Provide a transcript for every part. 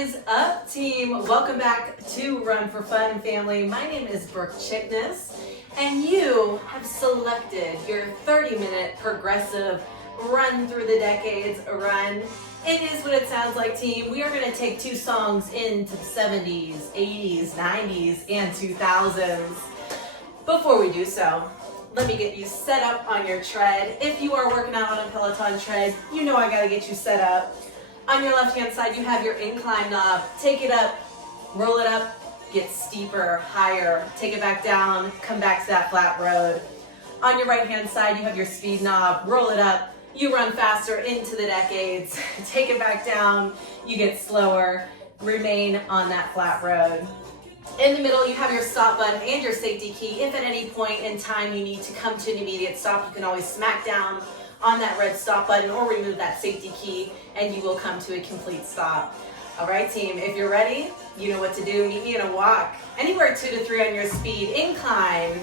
is up, team? Welcome back to Run for Fun, family. My name is Brooke Chickness, and you have selected your 30-minute progressive run through the decades run. It is what it sounds like, team. We are going to take two songs into the 70s, 80s, 90s, and 2000s. Before we do so, let me get you set up on your tread. If you are working out on a Peloton tread, you know I got to get you set up. On your left-hand side, you have your incline knob. Take it up, roll it up, get steeper, higher. Take it back down, come back to that flat road. On your right-hand side, you have your speed knob. Roll it up, you run faster into the decades. Take it back down, you get slower. Remain on that flat road. In the middle, you have your stop button and your safety key. If at any point in time you need to come to an immediate stop, you can always smack down on that red stop button or remove that safety key and you will come to a complete stop. All right, team, if you're ready, you know what to do. Meet me in a walk, anywhere 2 to 3 on your speed. Incline.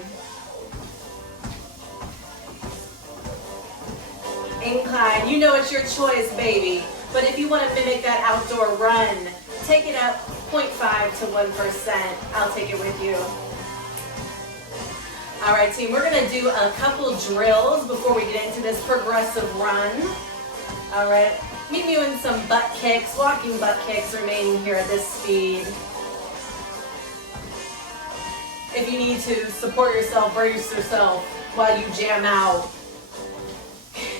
Incline, you know it's your choice, baby. But if you want to mimic that outdoor run, take it up 0.5 to 1%. I'll take it with you. All right, team, we're gonna do a couple drills before we get into this progressive run. All right, meet me in some butt kicks, walking butt kicks remaining here at this speed. If you need to support yourself, brace yourself while you jam out,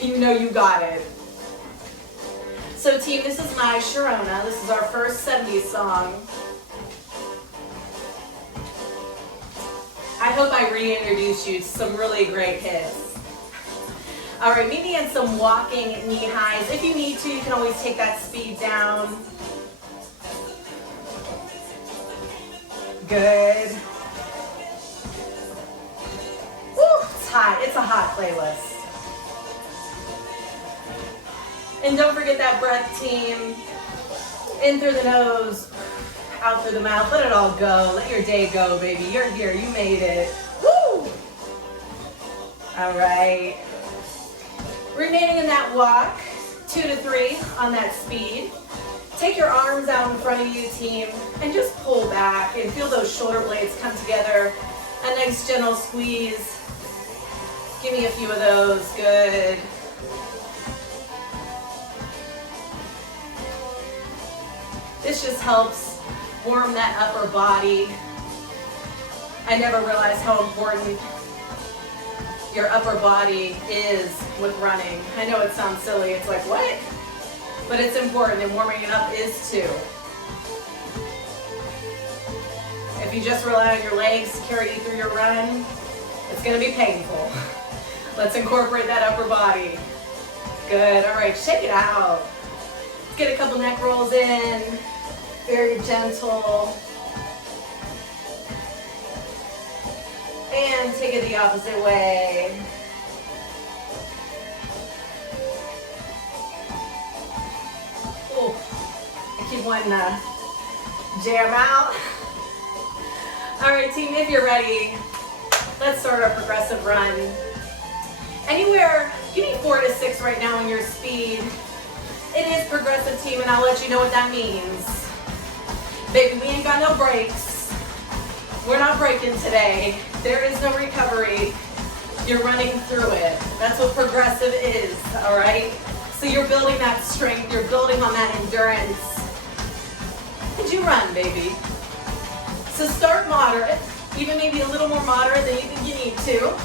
you know you got it. So team, this is my Sharona. This is our first 70s song. I hope I reintroduced you to some really great hits. All right, meet me in some walking knee highs. If you need to, you can always take that speed down. Good. Woo, it's hot. It's a hot playlist. And don't forget that breath, team. In through the nose, out through the mouth. Let it all go. Let your day go, baby. You're here. You made it. Woo! All right. Remaining in that walk, 2 to 3 on that speed. Take your arms out in front of you, team, and just pull back and feel those shoulder blades come together. A nice gentle squeeze. Give me a few of those. Good. This just helps warm that upper body. I never realized how important your upper body is with running. I know it sounds silly, it's like, what? But it's important, and warming it up is too. If you just rely on your legs to carry you through your run, it's gonna be painful. Let's incorporate that upper body. Good, all right, shake it out. Let's get a couple neck rolls in. Very gentle. And take it the opposite way. Oh, I keep wanting to jam out. All right, team, if you're ready, let's start our progressive run. Anywhere, give me 4 to 6 right now in your speed. It is progressive, team, and I'll let you know what that means. Baby, we ain't got no breaks. We're not breaking today. There is no recovery. You're running through it. That's what progressive is, all right? So you're building that strength. You're building on that endurance. And you run, baby. So start moderate, even maybe a little more moderate than you think you need to.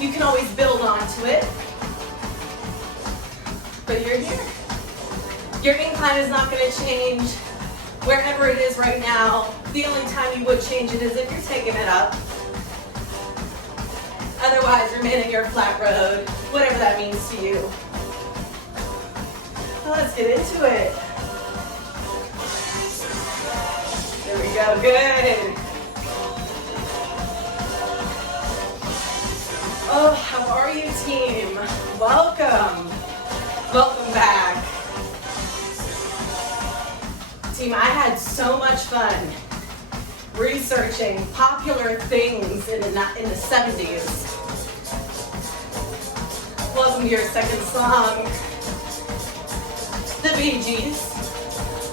You can always build onto it. But you're here. Your incline is not going to change. Wherever it is right now, the only time you would change it is if you're taking it up. Otherwise, remain in your flat road, whatever that means to you. So let's get into it. There we go, good. Oh, how are you, team? Welcome. Welcome back. Team, I had so much fun researching popular things in the 70s. Welcome to your second song, the Bee Gees.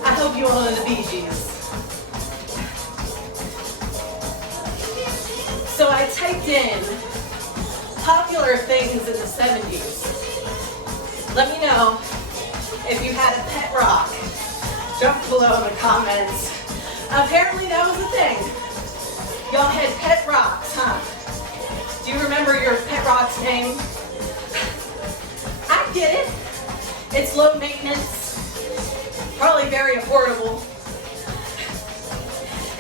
I hope you all know the Bee Gees. So I typed in popular things in the 70s. Let me know if you had a pet rock. Drop below in the comments. Apparently that was a thing. Y'all had pet rocks, huh? Do you remember your pet rock's name? I get it. It's low maintenance, probably very affordable.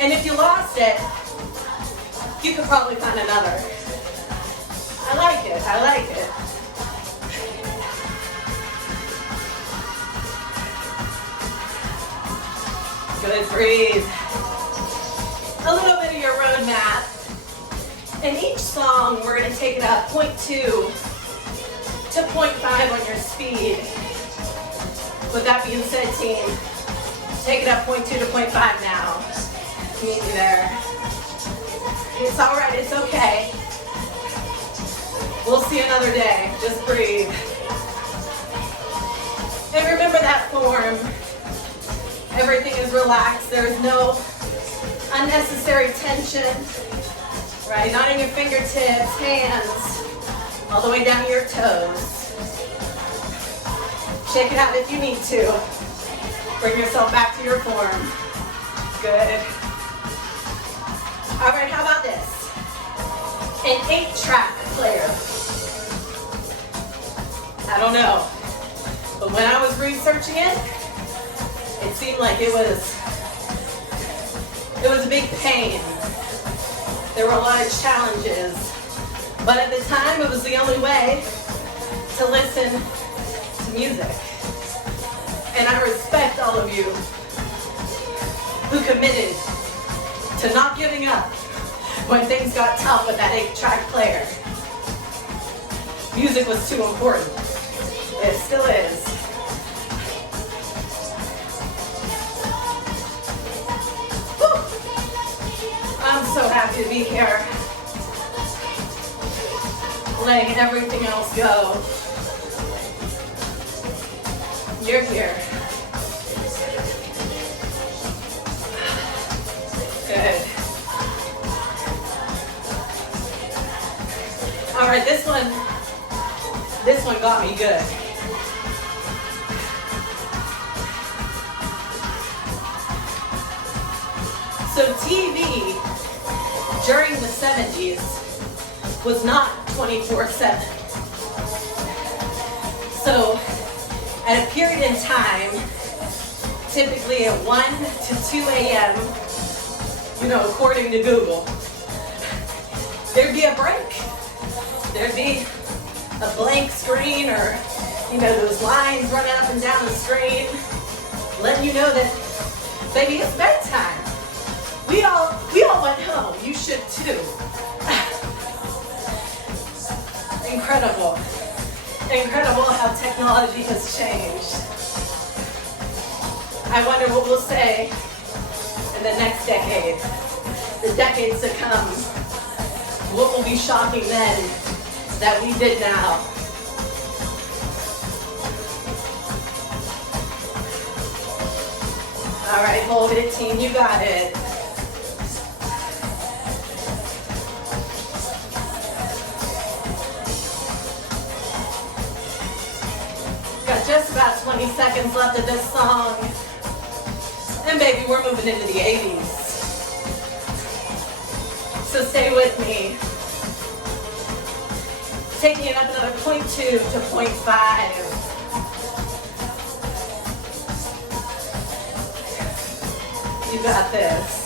And if you lost it, you could probably find another. I like it, I like it. Good, breathe. A little bit of your road map. In each song, we're going to take it up 0.2 to 0.5 on your speed. With that being said, team, take it up 0.2 to 0.5 now. Meet you there. It's all right, it's okay. We'll see another day. Just breathe. And remember that form. Everything is relaxed. There's no unnecessary tension. Right, not in your fingertips, hands, all the way down to your toes. Shake it out if you need to. Bring yourself back to your form. Good. All right, how about this? An 8-track player. I don't know, but when I was researching it, it seemed like it was a big pain. There were a lot of challenges, but at the time it was the only way to listen to music. And I respect all of you who committed to not giving up when things got tough with that 8-track player. Music was too important. It still is. I'm so happy to be here. Letting everything else go. You're here. Good. All right, this one got me good. So TV during the 70s was not 24/7. So at a period in time, typically at 1 to 2 a.m., according to Google, there'd be a break. There'd be a blank screen, or those lines running up and down the screen, letting you know that, baby, it's bedtime. We all went home. You should too. Incredible. Incredible how technology has changed. I wonder what we'll say in the next decade, the decades to come. What will be shocking then that we did now? All right, hold it, team. You got it. Got just about 20 seconds left of this song. And baby, we're moving into the 80s. So stay with me. Taking it up another 0.2 to 0.5. You got this.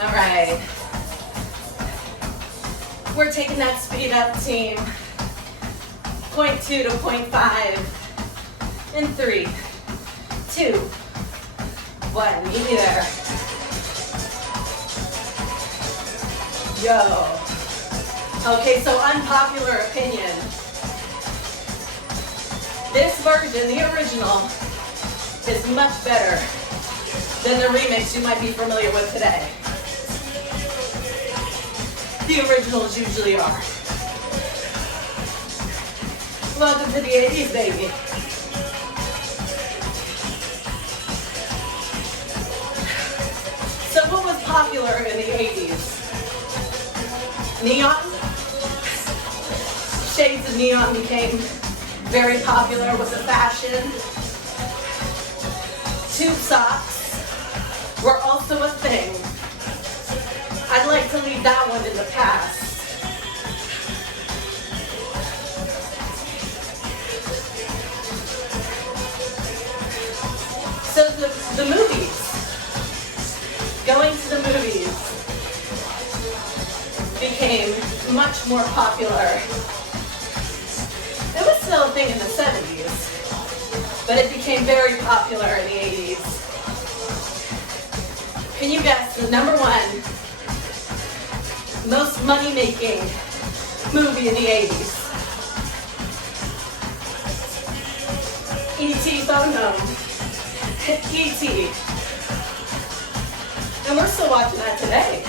All right. We're taking that speed up, team. 0.2 to 0.5. In 3, 2, 1. Meet me there. Yo. Okay, so unpopular opinion. This version, the original, is much better than the remix you might be familiar with today. The originals usually are. Welcome to the 80s, baby. So what was popular in the 80s? Neon? Shades of neon became very popular with the fashion. Tube socks were also a thing. I'd like to leave that one in the past. So the movies, going to the movies became much more popular. It was still a thing in the 70s, but it became very popular in the 80s. Can you guess the number one most money-making movie in the 80s? E.T. Phone Home. E.T. And we're still watching that today.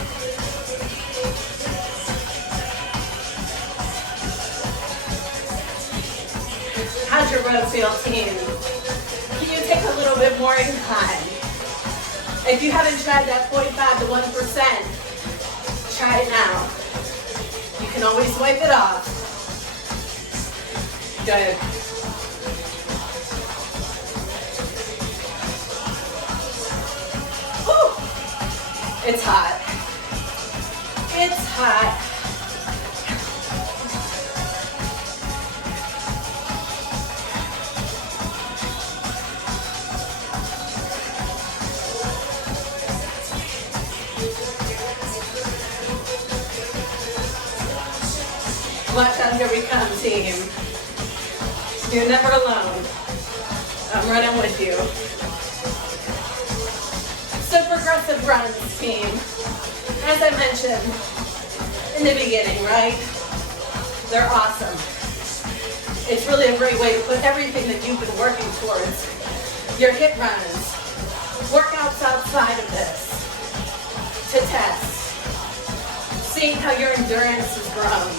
How's your Rosefield team? Can you take a little bit more in time? If you haven't tried that 45 to 1%, try it now. You can always wipe it off. Good. Woo! It's hot. It's hot. Watch out, here we come, team. You're never alone. I'm running with you. So progressive runs, team. As I mentioned in the beginning, right? They're awesome. It's really a great way to put everything that you've been working towards. Your hit runs, workouts outside of this, to test. Seeing how your endurance has grown.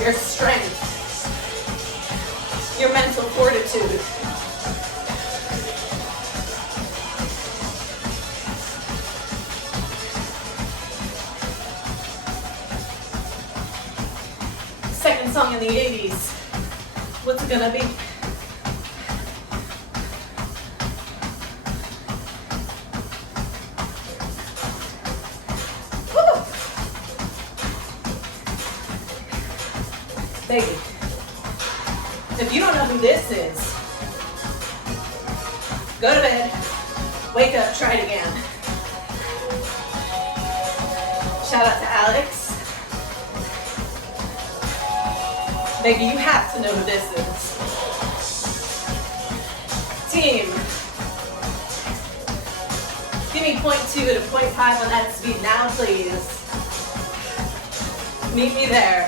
Your strength, your mental fortitude. Second song in the 80s. What's it gonna be? Baby, if you don't know who this is, go to bed, wake up, try it again. Shout out to Alex. Baby, you have to know who this is. Team, give me 0.2 to 0.5 on that speed now, please. Meet me there.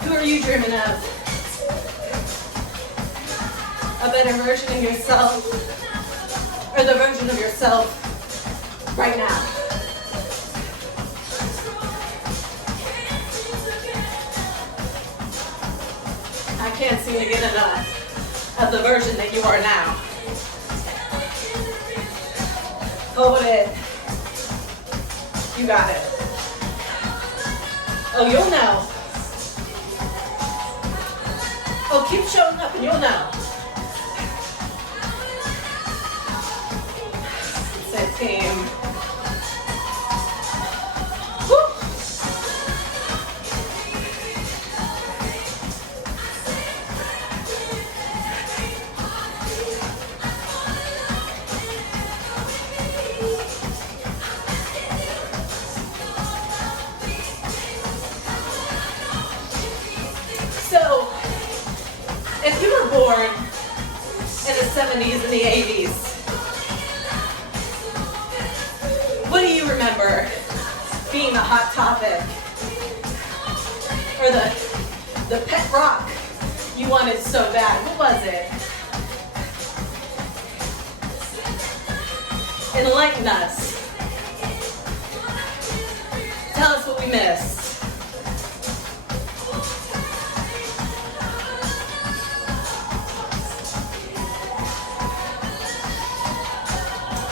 Who are you dreaming of? A better version of yourself, or the version of yourself right now? I can't seem to get enough of the version that you are now. Hold it. You got it. Oh, you'll know. Oh, keep showing up and you'll know. Set team. Woo. So, if you were born in the 70s and the 80s, what do you remember being the hot topic? Or the pet rock you wanted so bad? What was it? Enlighten us. Tell us what we missed.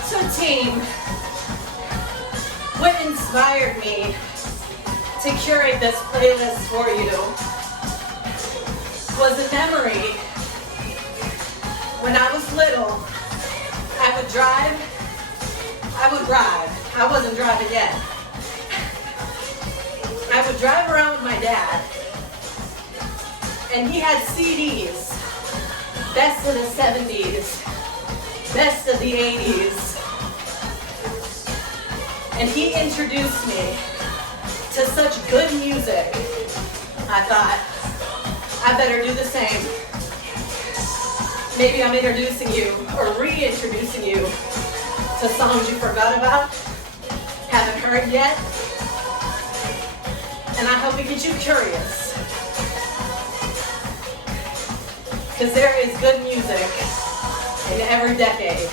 So team, what inspired me to curate this playlist for you was a memory. When I was little, I would ride. I wasn't driving yet. I would drive around with my dad, and he had CDs, best of the 70s, best of the 80s, and he introduced me to such good music. I thought, I better do the same. Maybe I'm introducing you or reintroducing you to songs you forgot about, haven't heard yet, and I hope it gets you curious. Because there is good music in every decade.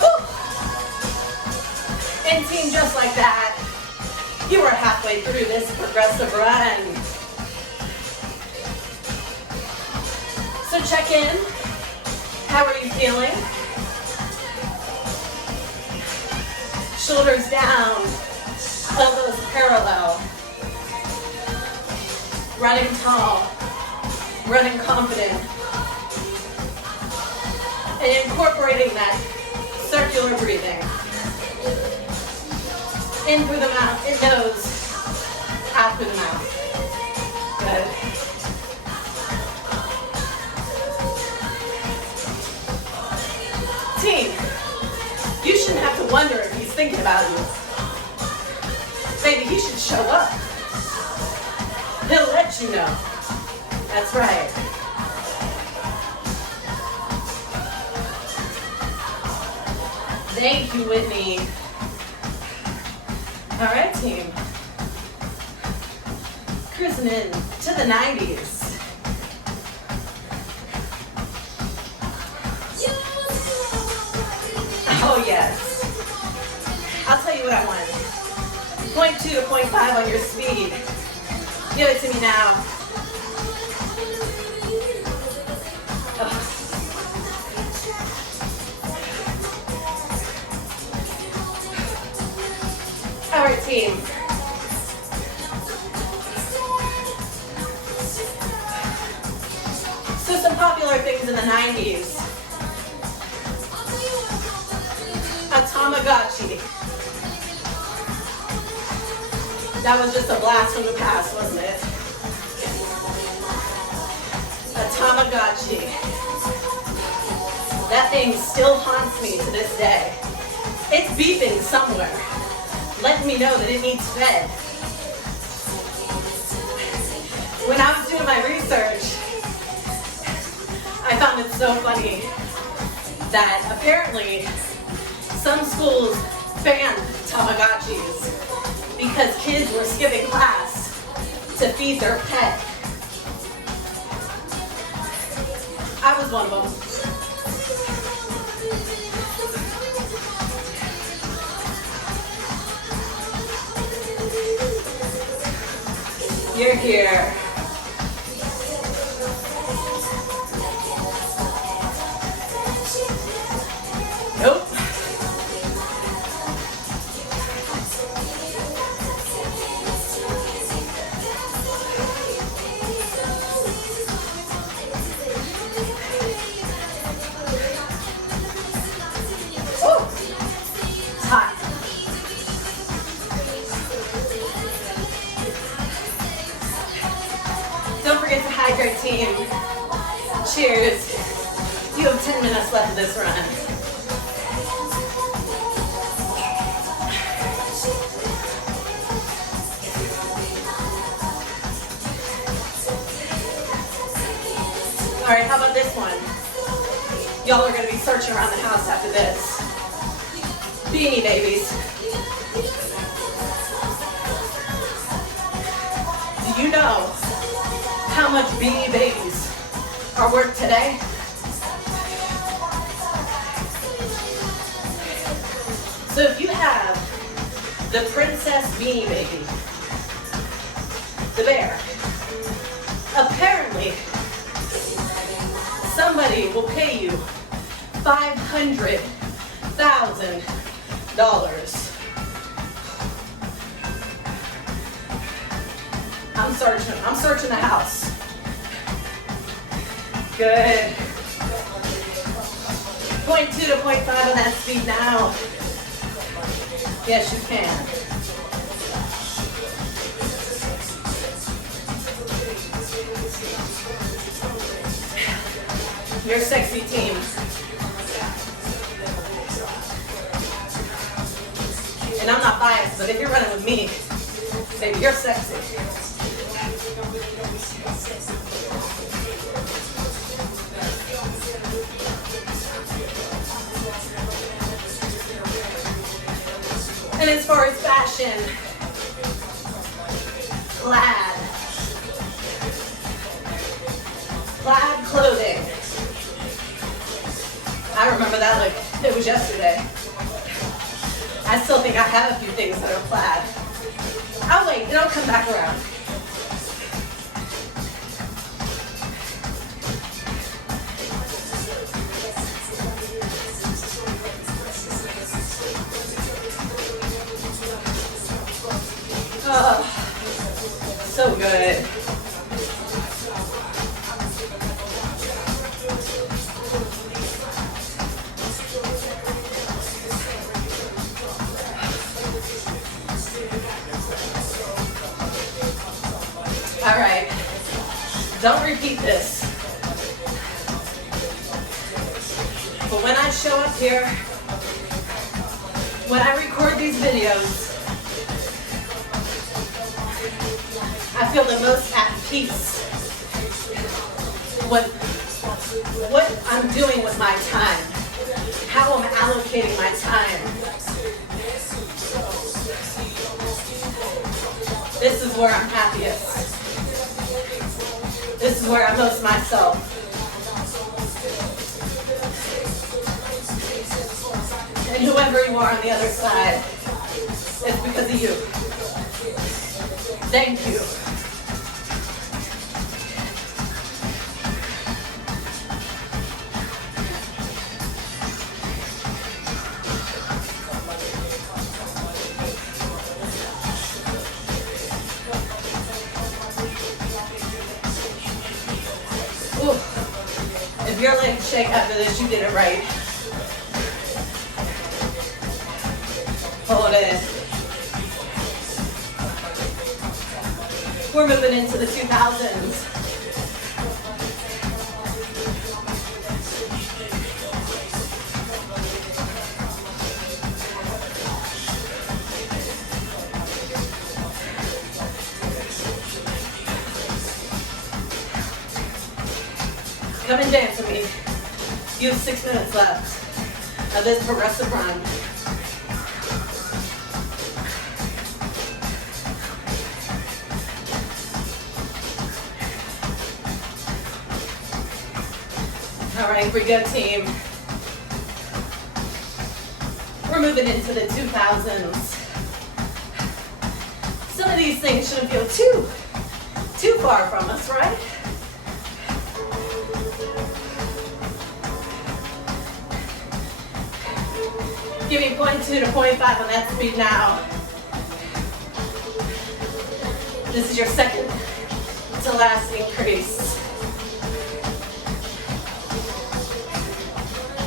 Woo! And team, just like that, you are halfway through this progressive run. So check in. How are you feeling? Shoulders down, elbows parallel. Running tall, running confident. And incorporating that circular breathing. In through the mouth, in nose, out through the mouth. Good. Team, you shouldn't have to wonder if he's thinking about you. Maybe he should show up. He'll let you know. That's right. Thank you, Whitney. All right, team. Cruising in to the 90s. Oh, yes. I'll tell you what I want. 0.2 to 0.5 on your speed. Give it to me now. Oh. All right, team. So some popular things in the 90s. A Tamagotchi. That was just a blast from the past, wasn't it? A Tamagotchi. That thing still haunts me to this day. It's beeping somewhere, letting me know that it needs fed. When I was doing my research, I found it so funny that apparently some schools banned Tamagotchis because kids were skipping class to feed their pet. I was one of them. You're here. Nope. Hydrate team. Cheers. You have 10 minutes left of this run. All right, how about this one? Y'all are gonna be searching around the house after this. Beanie Babies. Do you know how much Beanie Babies are worth today? So if you have the Princess Beanie Baby, the bear, apparently somebody will pay you $500,000. I'm searching the house. Good. 0.2 to 0.5 on that speed now. Yes, you can. Your sexy team. And I'm not biased, but if you're running with me, baby, you're sexy. And as far as fashion, plaid clothing. I remember that like it was yesterday. I still think I have a few things that are plaid. I'll wait, it'll come back around. Oh, so good. All right, don't repeat this. But when I show up here, when I record these videos, I feel the most at peace with what I'm doing with my time, how I'm allocating my time. This is where I'm happiest. This is where I'm most myself. And whoever you are on the other side, it's because of you. Thank you. If your legs shake after this, you did it right. Hold it. We're moving into the 2000s. Come and dance with me. You have 6 minutes left of this progressive run. All right, we go, team. We're moving into the 2000s. Some of these things shouldn't feel too far from us, right? Give me 0.2 to 0.5 on that speed now. This is your second to last increase.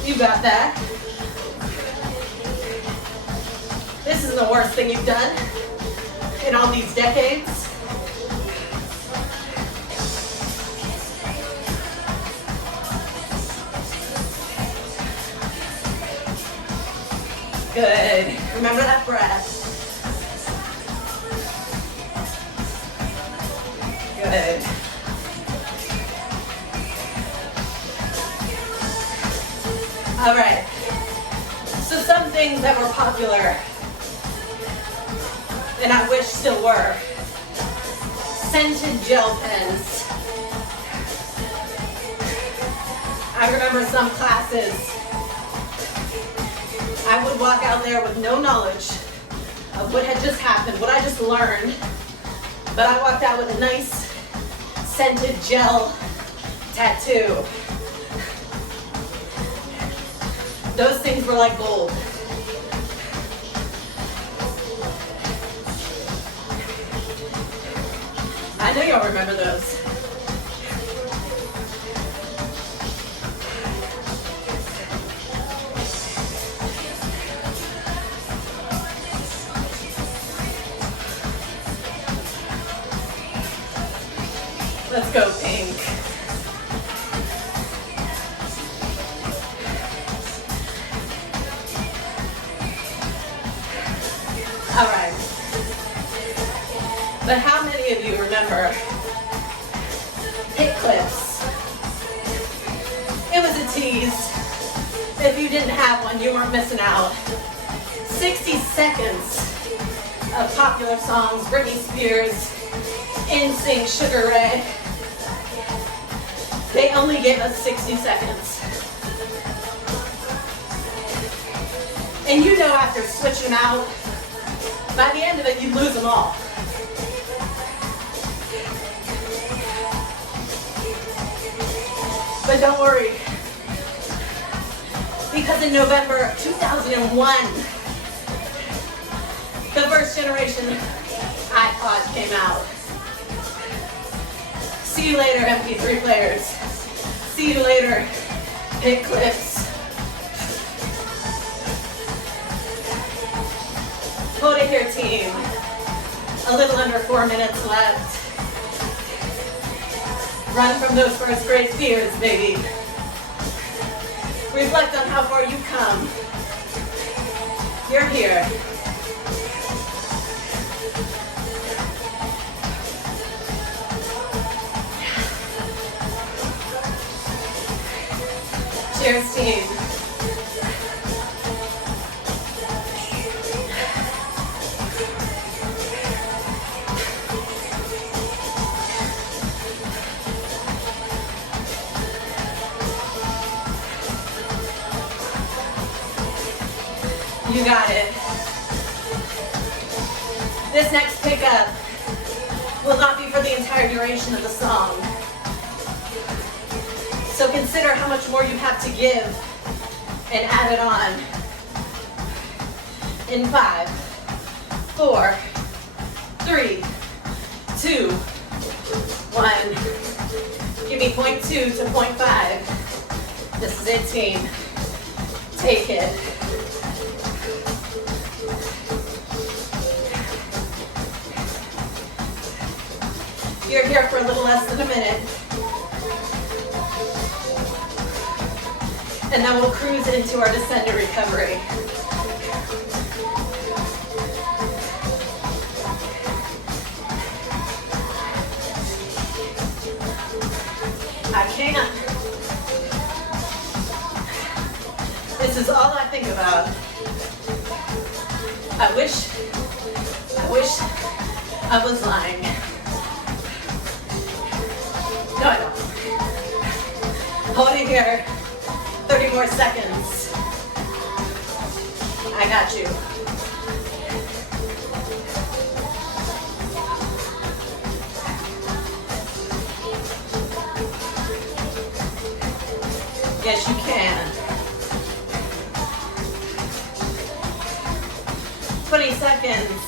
You got that. This isn't the worst thing you've done in all these decades. Good. Remember that breath. Good. All right. So some things that were popular, and I wish still were, scented gel pens. I remember some classes I would walk out there with no knowledge of what had just happened, what I just learned, but I walked out with a nice scented gel tattoo. Those things were like gold. I know y'all remember those. Let's go, Pink. All right. But how many of you remember hit clips? It was a tease. If you didn't have one, you weren't missing out. 60 seconds of popular songs, Britney Spears, NSYNC, Sugar Ray. They only gave us 60 seconds. And you know after switching them out, by the end of it, you lose them all. But don't worry, because in November of 2001, the first generation iPod came out. See you later, MP3 players. See you later, hit clips. Hold it here, team. A little under 4 minutes left. Run from those first grade fears, baby. Reflect on how far you've come. You're here. Cheers, team. You got it. This next pickup will not be for the entire duration of the song. So consider how much more you have to give and add it on. In 5, 4, 3, 2, 1. Give me 0.2 to 0.5. This is it, team. Take it. You're here for a little less than a minute. And then we'll cruise into our descent to recovery. I can't. This is all I think about. I wish I was lying. No, I don't. Hold it here. 30 more seconds. I got you. Yes, you can. 20 seconds.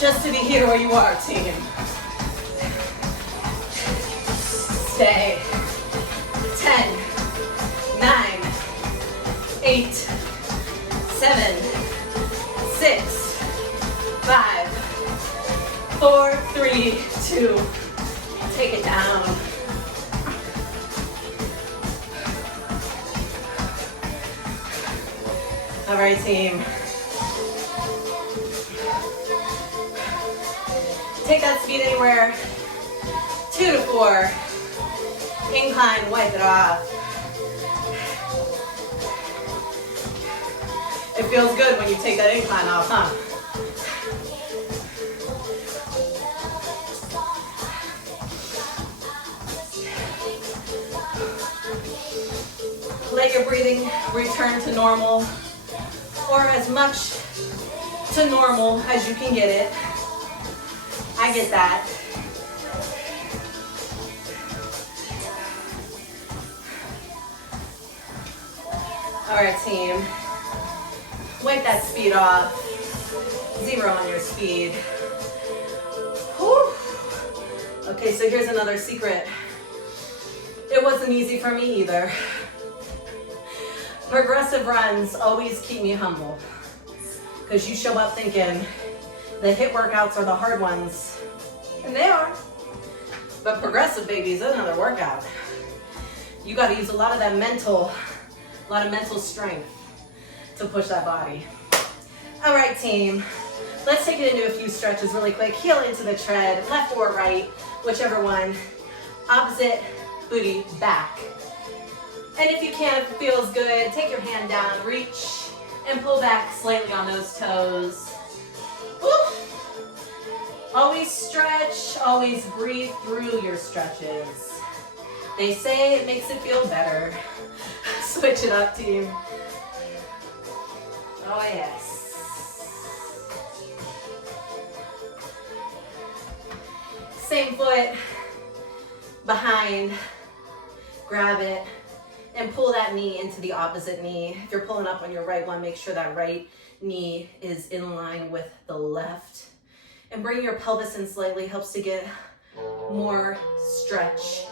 Just to be here where you are, team. Stay. 10, 9, 8, 7, 6, 5, 4, 3, 2. Take it down. All right, team. Take that speed anywhere. 2 to 4. Incline, wipe it off. It feels good when you take that incline off, huh? your breathing return to normal, or as much to normal as you can get it. I get that. All right, team. Wipe that speed off. 0 on your speed. Whew. Okay, so here's another secret. It wasn't easy for me either. Progressive runs always keep me humble, because you show up thinking the HIIT workouts are the hard ones, and they are. But progressive, baby, is another workout. You got to use a lot of mental strength to push that body. All right, team. Let's take it into a few stretches really quick. Heel into the tread, left or right, whichever one. Opposite booty back. And if you can, if it feels good, take your hand down, reach, and pull back slightly on those toes. Woo. Always stretch, always breathe through your stretches. They say it makes it feel better. Switch it up, team. Oh, yes. Same foot behind, grab it, and pull that knee into the opposite knee. If you're pulling up on your right one, make sure that right knee is in line with the left. And bring your pelvis in slightly, helps to get more stretch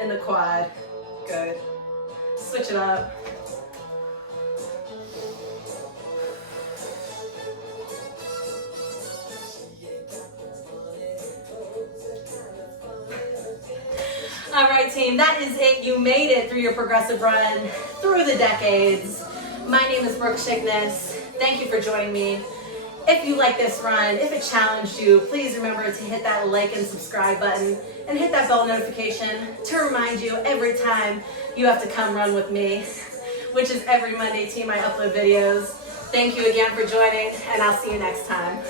in the quad. Good. Switch it up. All right, team, that is it. You made it through your progressive run through the decades. My name is Brooke Schickness. Thank you for joining me. If you like this run, if it challenged you, please remember to hit that like and subscribe button and hit that bell notification to remind you every time you have to come run with me, which is every Monday, team. I upload videos. Thank you again for joining, and I'll see you next time.